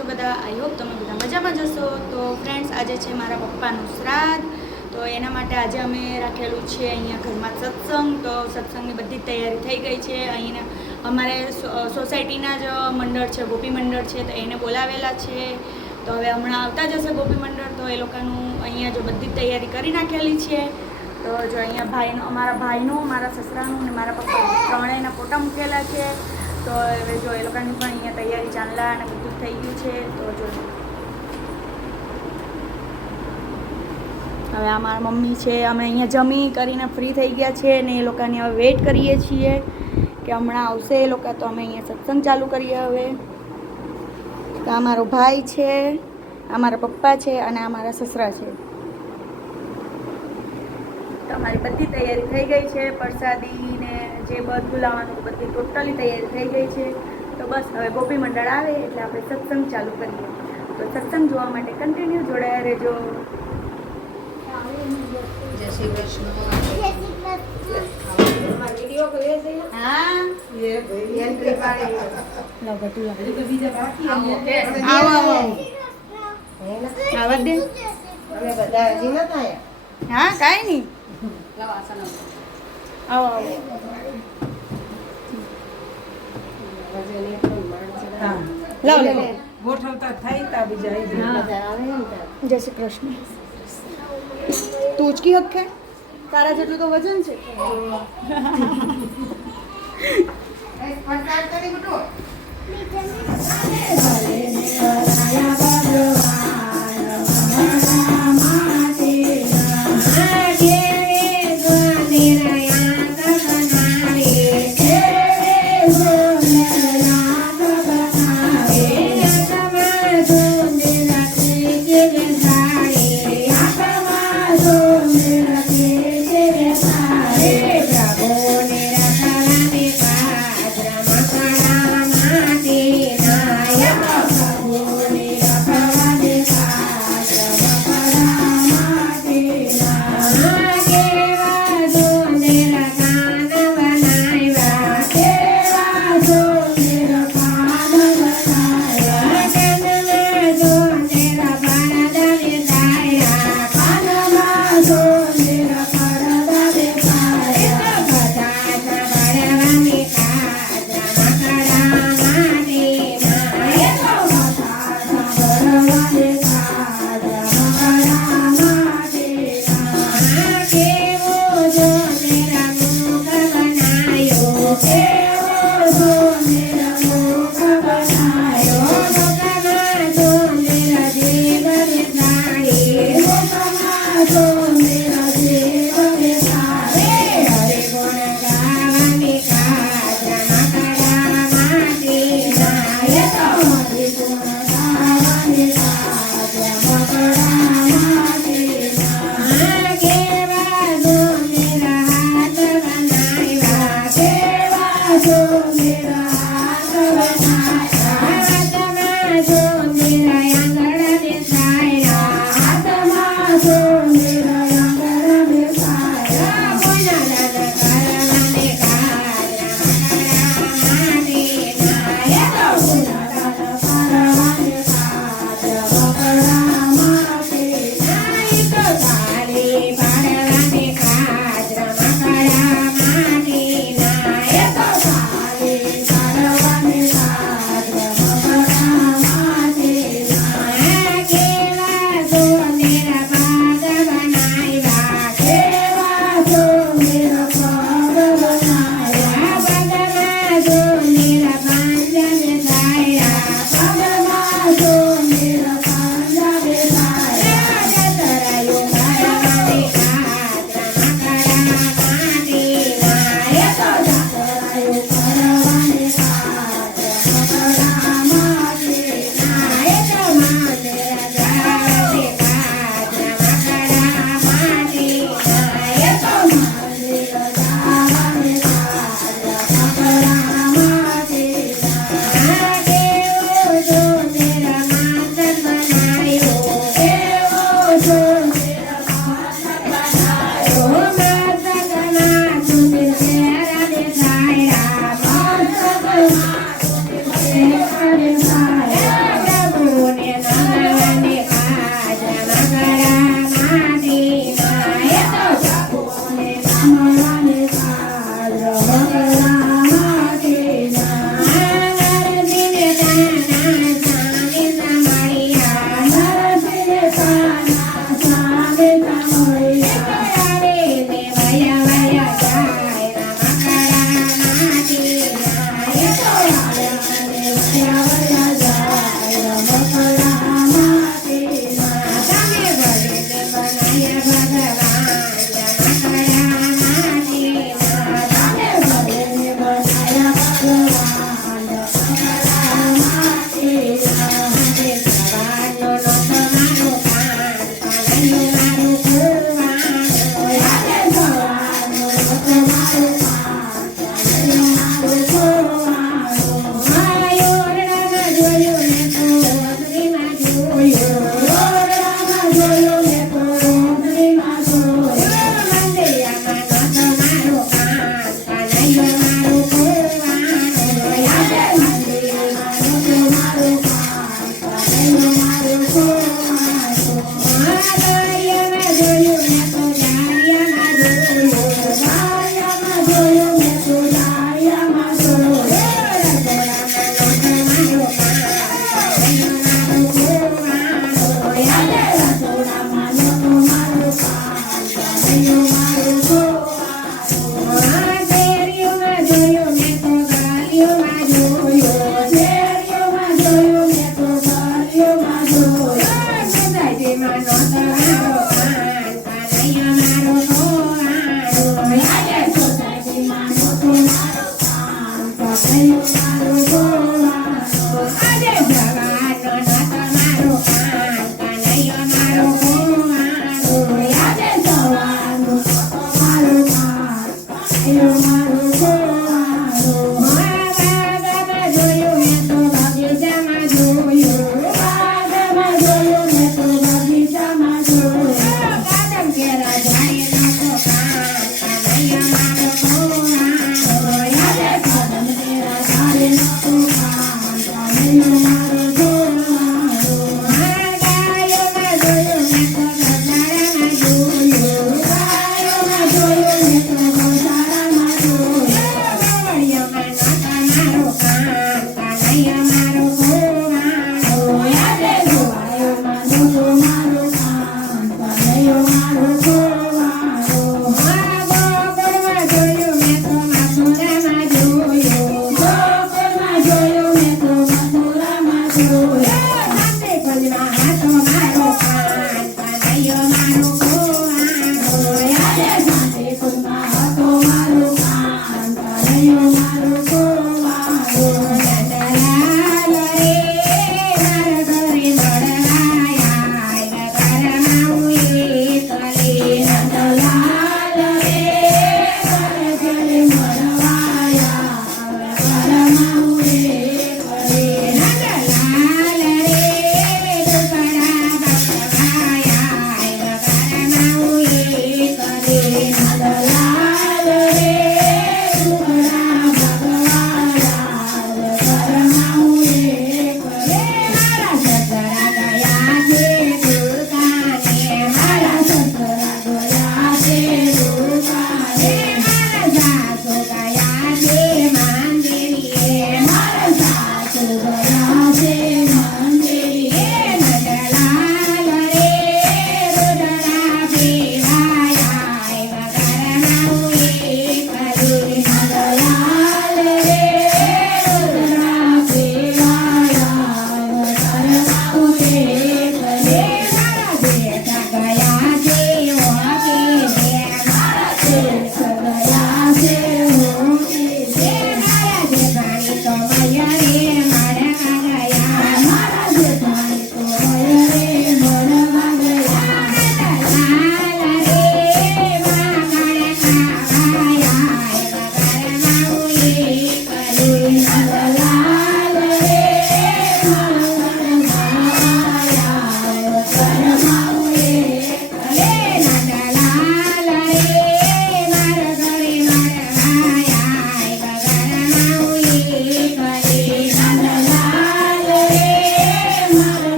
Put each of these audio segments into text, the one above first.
છો બધા? I hope તમે બધા મજામાં જશો. તો ફ્રેન્ડ્સ, આજે છે મારા પપ્પાનું શ્રાદ્ધ. તો એના માટે આજે અમે રાખેલું છે અહીંયા ઘરમાં સત્સંગ. તો સત્સંગની બધી તૈયારી થઈ ગઈ છે. અહીંના અમારે સોસાયટીના જ મંડળ છે, ગોપી મંડળ છે, તો એને બોલાવેલા છે. તો હવે હમણાં આવતા જશે ગોપી મંડળ. તો એ લોકોનું અહીંયા જો બધી તૈયારી કરી નાખેલી છે. તો જો અહીંયા ભાઈનો, અમારા ભાઈનું, મારા સસરાનું અને મારા પપ્પા ત્રણેયના ફોટા મૂકેલા છે. તો હવે જો એ લોકોની પણ અહીંયા તૈયારી ચાંદલા અને બધું થઈ ગયું છે. તો જો હવે આ મારા મમ્મી છે. અમે અહીંયા જમી કરીને ફ્રી થઈ ગયા છે અને એ લોકોની હવે વેઇટ કરીએ છીએ કે હમણાં આવશે એ લોકો. તો અમે અહીંયા સત્સંગ ચાલુ કરીએ હવે. તો આ મારો ભાઈ છે, આ મારા પપ્પા છે અને આ મારા સસરા છે. તો અમારી બધી તૈયારી થઈ ગઈ છે. પ્રસાદી ને જે બધું લાવવાનું બધી ટોટલી તૈયારી થઈ ગઈ છે. તો બસ હવે ગોપી મંડળ આવે એટલે આપણે સત્સંગ ચાલુ કરીએ. તો સત્સંગ જોવા માટે કન્ટિન્યુ જોડાયા રહેજો. જય શ્રી કૃષ્ણ. હા આવા દે. હા કાંઈ નહીં. આવો આવો. લાવ લે. ગોઠવતા થાય તા બીજા જય શ્રી કૃષ્ણ. તું ઉચકી હકે? તારા જેટલું તો વજન છે.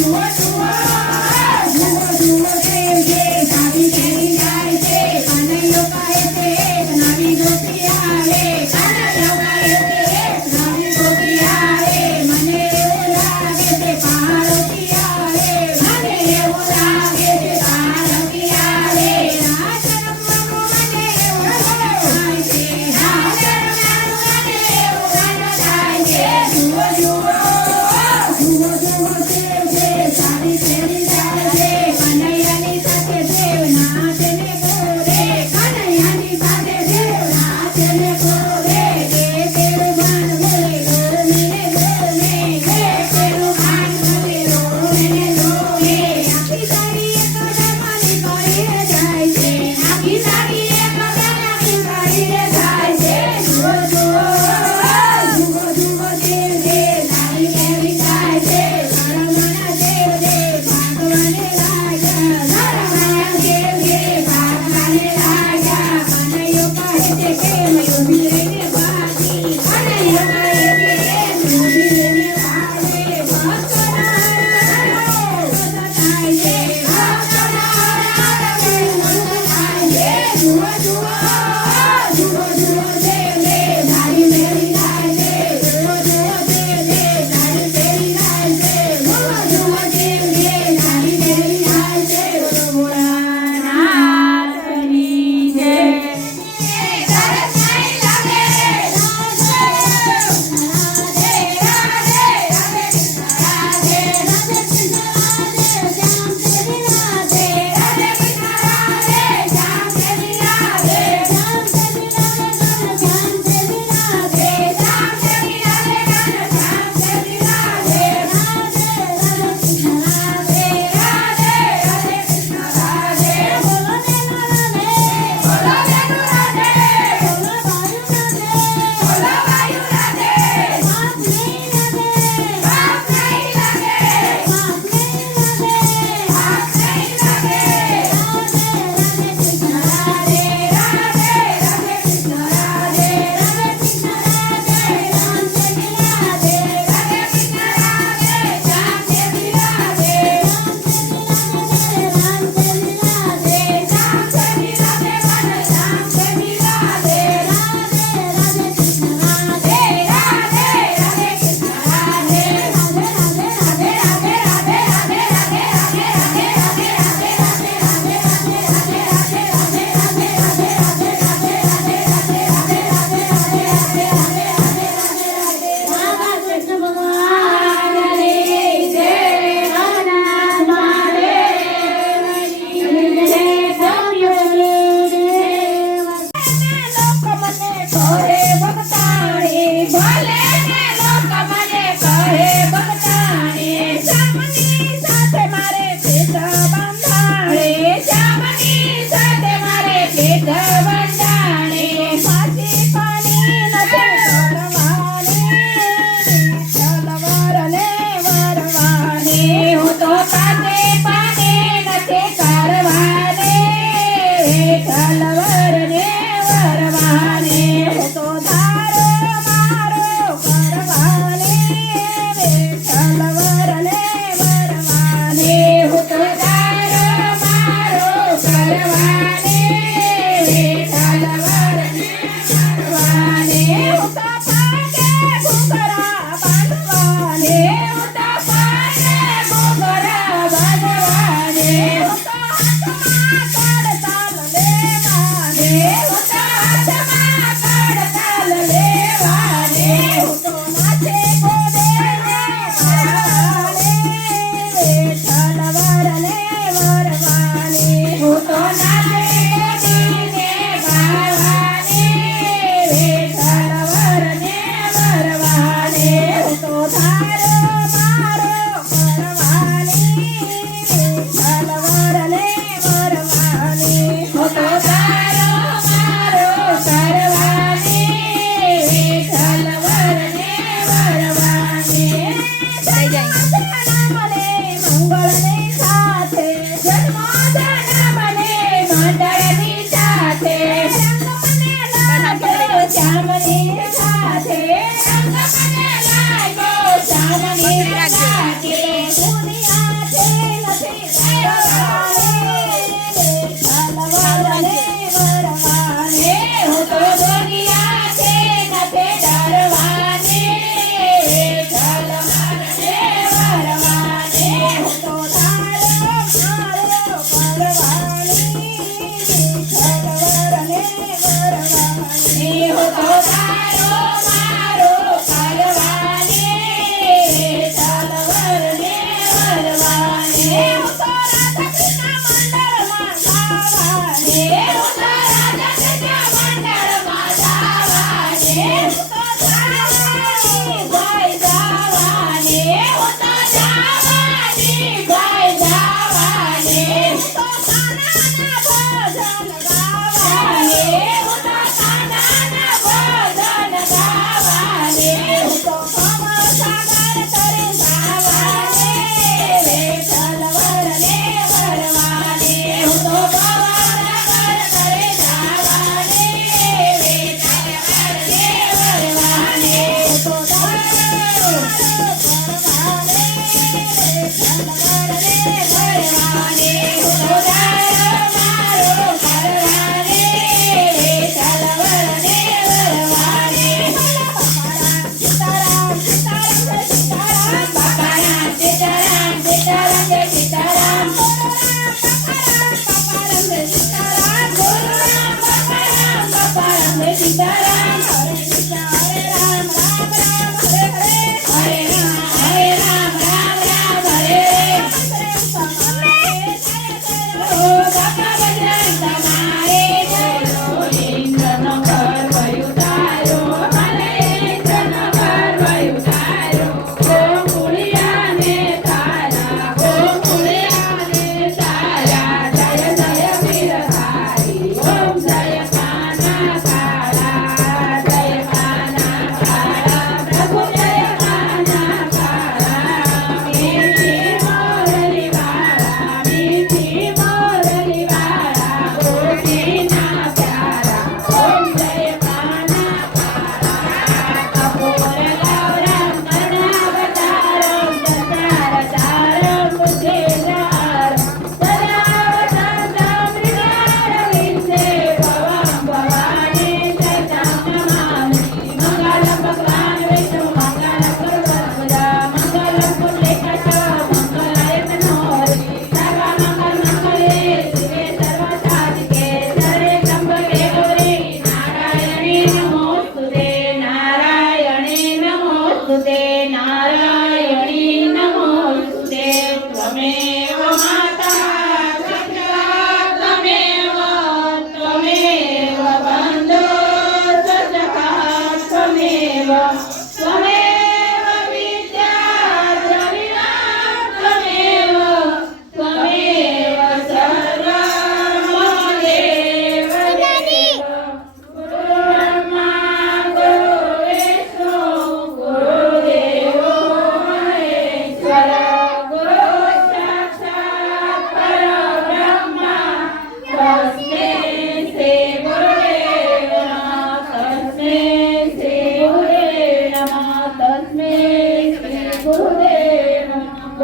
જુઓ જુઓ જુઓ જુઓ કેવ છે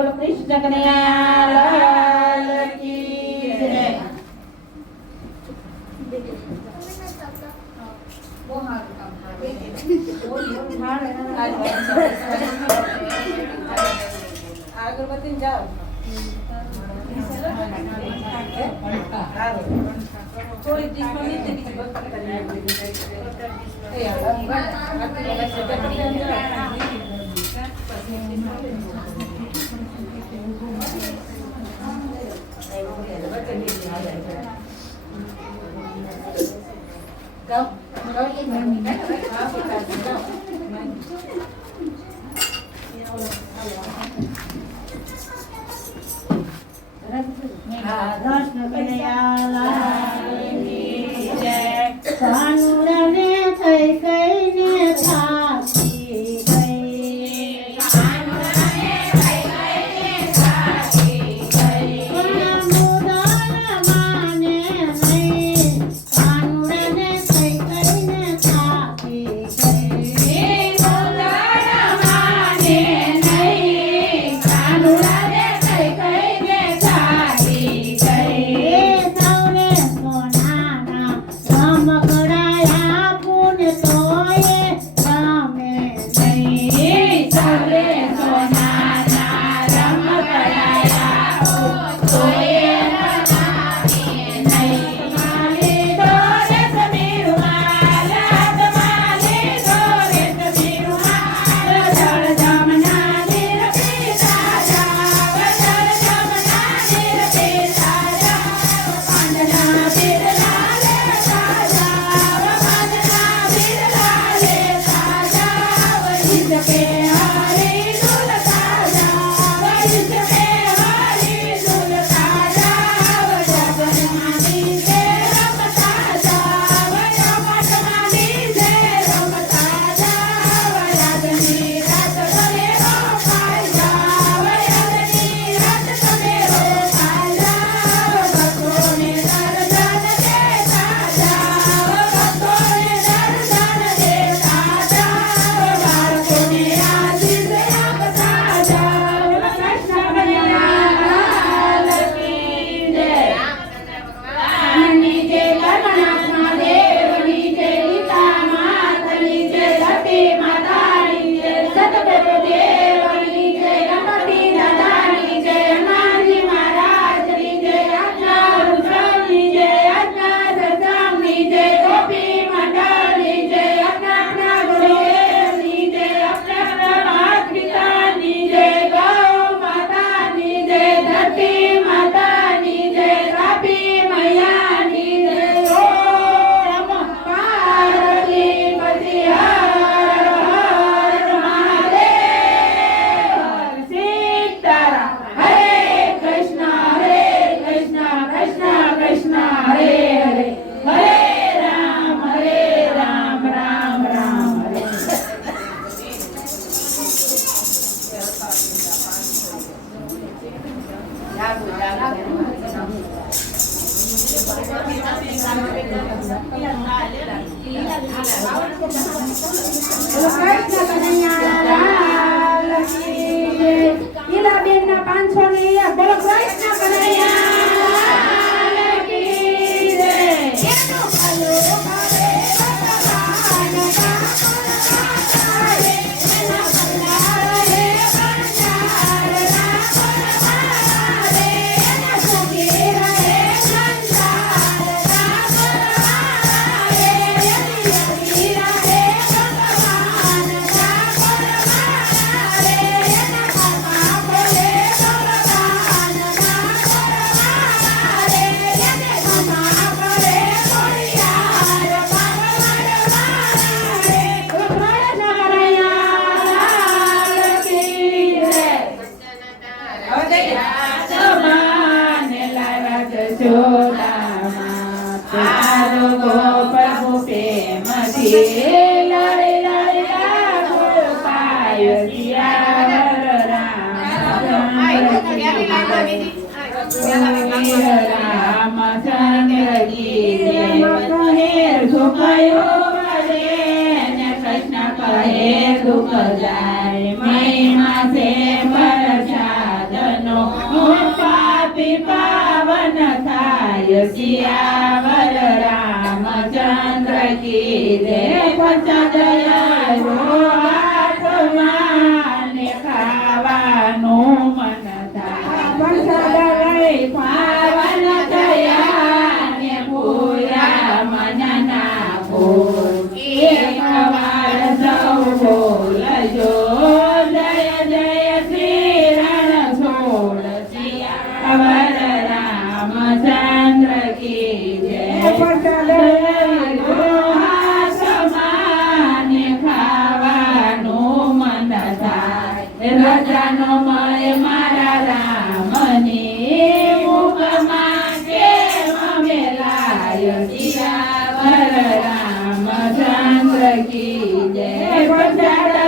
બોલો કૃષ્ણ કનૈયા લાલ કી જય. અગરબત્તી જાઓ. થોડી ડીશમાં નીચે બીજી બફર કરી એ કૃષ્ણ કનૈયા લાલ કી જય. કાનુડાને થઈ ગઈને થાકી ગઈ. કાનુડાને થઈ ગઈને થાકી ગઈ. પણ મુદાન માને નહીં. કાનુડાને થઈ ગઈને થાકી ગઈ. મુદાન માને નહીં. કાનુડાને થઈ ગઈને થાકી ગઈ. સૌને સોનાના રમકડાયા પૂન તોય ગમે નહીં. સૌને સોનાના રમકડાયા પૂન તોય ગમે નહીં. માલી દોરે સમીરુમાલ, માલી દોરે સમીરુમાલ, જળ જમના નીર પીતા જાવ, જળ જમના નીર પીતા જાવ, પાંદડા બિરલા લેતા જાવ, પાંદડા બિરલા લેતા જાવ, ઈદ પે હરી ઝૂલતા જાવ, ઈદ પે હરી ઝૂલતા જાવ, જગન્નાથ નીચે રમતા જાવ, રમતમાં નીચે રમતા જાવ, યાદની રાત તમે રોકાઈ જાવ, યાદની રાત તમે રોકાઈ જાવ, ભક્તોને દર્શન દેતા જાવ, ભક્તોને દર્શન દેતા જાવ, બાળકોને આશીષ આપતા જાવ. કૃષ્ણ કનૈયા લાલ કી જય. નીચે કર્મનાથ મહાદેવની જય, ગીતા માતની જય, સતી માતાની જય, સતગુરુ દેવની જય, ગણપતિ દાદાની જય, હનુમાનજી મહારાજની જય, આજ્ઞા રુદ્રની જય, આજ્ઞા સત્સંગની જય, ગોપી મંડળની જય, આજ્ઞા ગુરુદેવની જય, આજ્ઞા માતા પિતાની જય, ગૌ માતાની જય, ધરતી માતાની જય, તાપી મૈયાની જય. ઓમ પાર્વતી પતિ હર હર મહાદેવ. સીતારામ. હરે કૃષ્ણ કૃષ્ણ કૃષ્ણ હરે હરે, હરે રામ રામ રામ હરે. કૃષ્ણ કનૈયા લાલ કી જય. ઈલાબેનના 500 ને બોલો કૃષ્ણ કનૈયા લાલ કી જય. એનો ભલો કરે ભગવાન રે, એના ભલા રે ભંડાર રે, એના સુખી રહે સંસાર રે, એની યદી રહે ભગવાન રે, એના ઘરમાં બોલે ભગવાન રે, એને ઘરમાં બોલે ખોડિયાર ભગવાન રે. કૃષ્ણ કનૈયા લાલ કી જય. જમાને લાવ્યા જશોદામાં, તારો ગોપર પ્રેમથી લડે લડે લાગો પાય સિયાવર રામ. રામચંદ્રજી કહે સુખ મળે ને કૃષ્ણ કહે દુઃખ જાય. મહિમા છે પ્રસાદ સિયાવર રામચંદ્ર કી જય પંચદયાળુ હાથમાં ને ખાવાનું મન થાય પંચદયાળુ પાવન થયા ને પૂરા મનના ભોગ એક વાર સૌ બોલજો જય જય શ્રી રણછોડ સિયાવર રામચંદ્ર કી જય હાથમાં ખાવાનું મન થાય રજાનો મય મારા રામની મુખમાં કેમ મેલાય સિયાવર રામચંદ્ર કી જય પંચાળય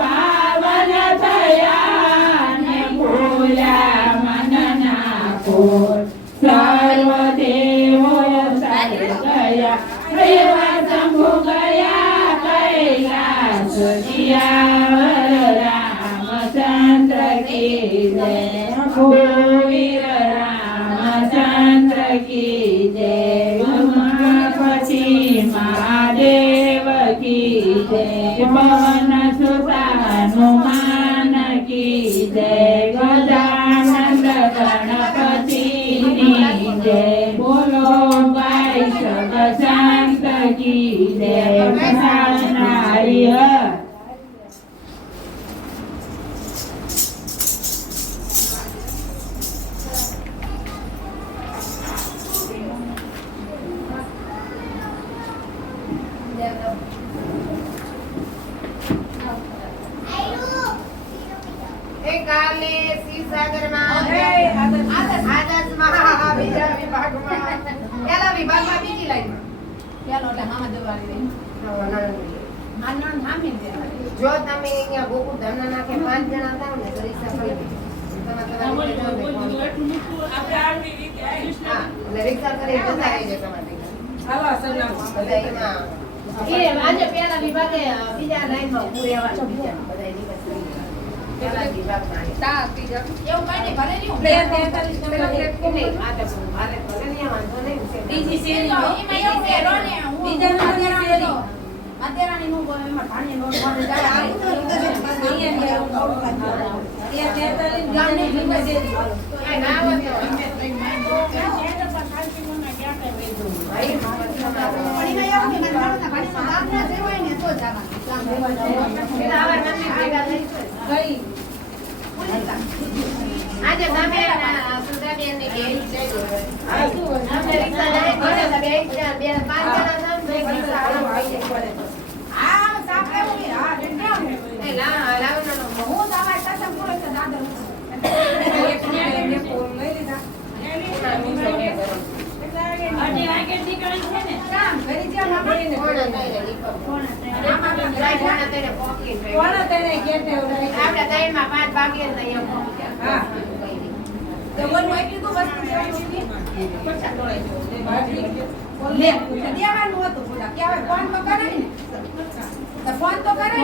પાવન થયા ને ભૂલ્યા મનના કોર સર્વ દેવો સારે ગયા એવા શંભુ ગયા કૈલાસ સિયાવર રામચંદ્ર કી જય ભૂવીર રામચંદ્ર કી જય ઉમાપતિ મહાદેવ કી જય પવન સુતા હનુમાન કી જય ગજાનંદ ગણપતિની જય બોલો વૈષ્ણવ સંત કી જય હરિહર કાલે શિવસાગરમાં આદર્શ બીજા વિભાગમાં પેલા વિભાગમાં બીજી લાઈનમાં જો તમે અહીંયા ગોકુળ ધામના નાખે 5 જણા થાવ ને તો રિક્ષા કરી રિક્ષા કરી બધા આવી જાય તમારે એમાં આજે પેલા વિભાગે બીજા લાઈનમાં પૂરે આવવાનું બીજા બધા નીકળી પેલા વિભાગમાં એવું કઈ નહીં ભલે નહીં મારે ભલે નહીં વાંધો નહીં બીજી શેરી અત્યારે નું બોલે એમાં ધાન્ય નો મળે જાય આજે તમે સુધાબેન ને બે રિક્ષા જાય ઘરે બે 5 જણા થાવ ને રિક્ષા આ સાફ એવું નહીં હા કેમ એ લાવવાનો હું તમાર સસમ પૂરો છે દાદર એમને ફોન લઈ લીધા અડે વાગે નીકળી છે ને કામ કરી જે આપણે કોણ તઈને લીખો કોણ તઈને પોકી કોણ તઈને કેતે આપણે તઈમાં 5 વાગે અહીંયા પહોંચ્યા હા તો બોલ મોઈકી તો વસ્તુ લેવાની પછા ડોળે લે દેવાનું હતું બોલા કે હવે ફોન તો કરે ને તો ફોન તો કરે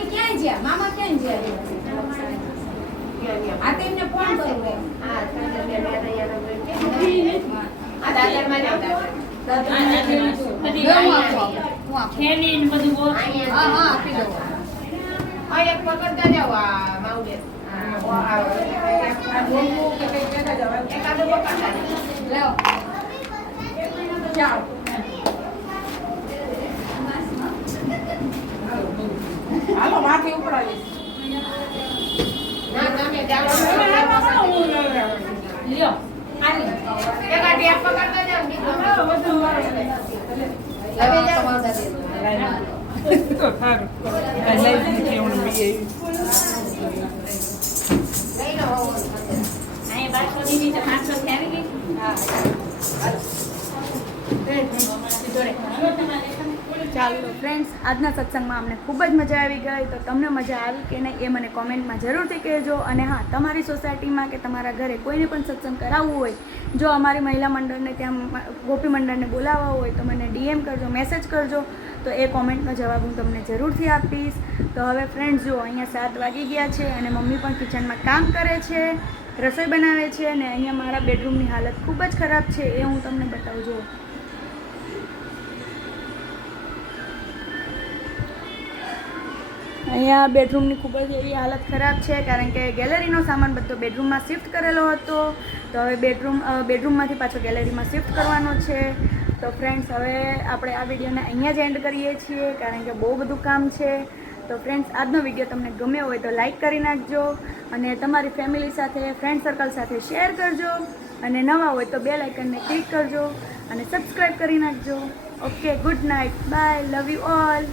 એ ક્યાં ગયા મામા ક્યાં ગયા આ તેમને ફોન કરું હા આ દાદર માં ખેલી ને બધું બોલ હા આપી દો આ એક પકડતા જાવ આ માઉડે આ બોલવું કે કઈ કહેતા જાવ એકાદો પકડતા લેવો જાઓ હાલો માથે ઉપડાવી ના તમે જાઓ લ્યો આની એકા ટેપ પકડતા જાવ નીકળો બધું લવે જાવ માઉડા દે તો સારું આ લઈ કે હું બી લઈ લો આય બાટો દીધી તો 500 થી આવી ગઈ હા ચાલો ફ્રેન્ડ્સ, આજના સત્સંગમાં અમને ખૂબ જ મજા આવી ગઈ. તો તમને મજા આવી કે નહીં એ મને કોમેન્ટમાં જરૂરથી કહેજો. અને હા, તમારી સોસાયટીમાં કે તમારા ઘરે કોઈને પણ સત્સંગ કરાવવું હોય, જો અમારી મહિલા મંડળને ત્યાં ગોપી મંડળને બોલાવવા હોય તો મને DM કરજો, મેસેજ કરજો, તો એ કોમેન્ટનો જવાબ હું તમને જરૂરથી આપીશ. તો હવે ફ્રેન્ડ્સ જુઓ અહીંયા 7 વાગી ગયા છે અને મમ્મી પણ કિચનમાં કામ કરે છે, રસોઈ બનાવે છે. અને અહીંયા મારા બેડરૂમની હાલત ખૂબ જ ખરાબ છે, એ હું તમને બતાવું છું. અહીંયા બેડરૂમની ખૂબ જ એવી હાલત ખરાબ છે, કારણ કે ગેલેરીનો સામાન બધો બેડરૂમમાં શિફ્ટ કરેલો હતો. તો હવે બેડરૂમમાંથી પાછો ગેલેરીમાં શિફ્ટ કરવાનો છે. તો ફ્રેન્ડ્સ હવે આપણે આ વિડીયોને અહીંયા જ એન્ડ કરીએ છીએ, કારણ કે બહુ બધું કામ છે. તો ફ્રેન્ડ્સ આજનો વિડીયો તમને ગમ્યો હોય તો લાઈક કરી નાખજો અને તમારી ફેમિલી સાથે, ફ્રેન્ડ સર્કલ સાથે શેર કરજો અને નવા હોય તો બેલ આઇકનને ક્લિક કરજો અને સબસ્ક્રાઈબ કરી નાખજો. Okay, good night, bye, love you all,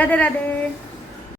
Radhe Radhe.